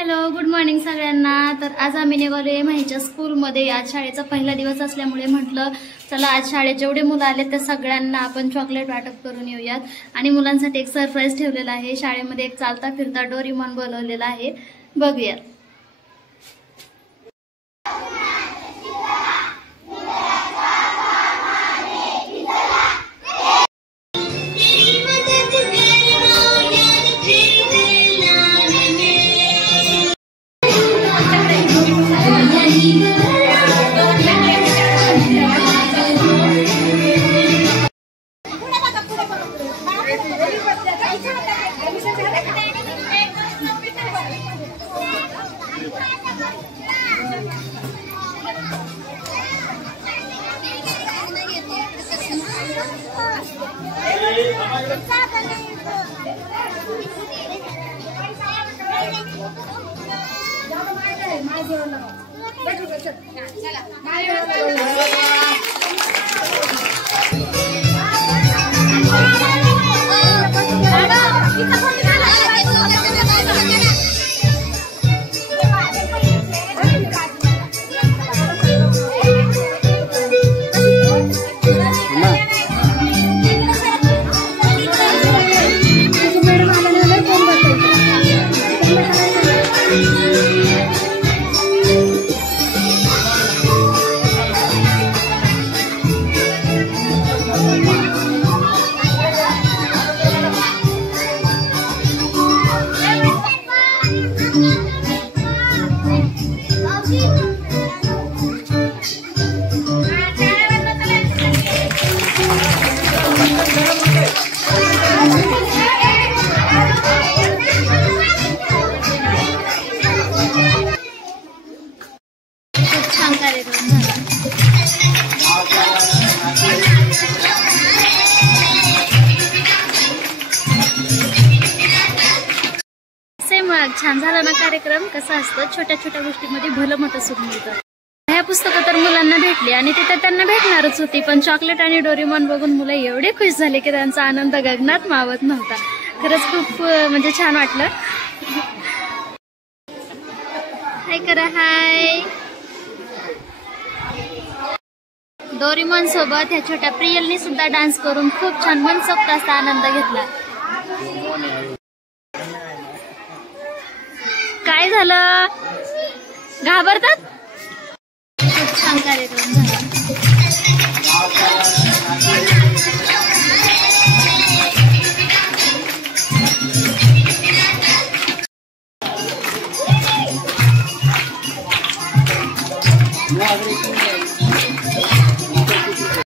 Hello, good morning सगळ्यांना। तर आज आम्ही निघालोय माहीच्या स्कूलमध्ये। आज शाळेचा पहिला दिवस असल्यामुळे म्हटलं चला आज शाळेत जेवढे मुलं आले त्या सगळ्यांना आपण चॉकलेट वाटप करून येऊयात। आणि मुलांसाठी एक सरप्राईज ठेवलेला आहे। शाळेमध्ये एक चालता फिरता डोरेमॉन बोलवलेला आहे, बघूया। छान झाला ना कार्यक्रम। कसा असतो, छोट्या छोट्या गोष्टींमध्ये भलं मोठं सुख मिळतं। ह्या पुस्तकं तर मुलांना भेटली आणि तिथे त्यांना भेटणारच होती, पण चॉकलेट आणि डोरेमॉन बघून मुलं एवढे खुश झाले की त्यांचा आनंद गगनात मावत नव्हता। खरंच खूप म्हणजे छान वाटलं। हाय करा, हाय। डोरेमॉन सोबत ह्या छोट्या प्रियलने सुद्धा डान्स करून खूप छान मनसोक्त असा आनंद घेतला। काय झालं, घाबरतात? खूप छान कार्यक्रम झाला।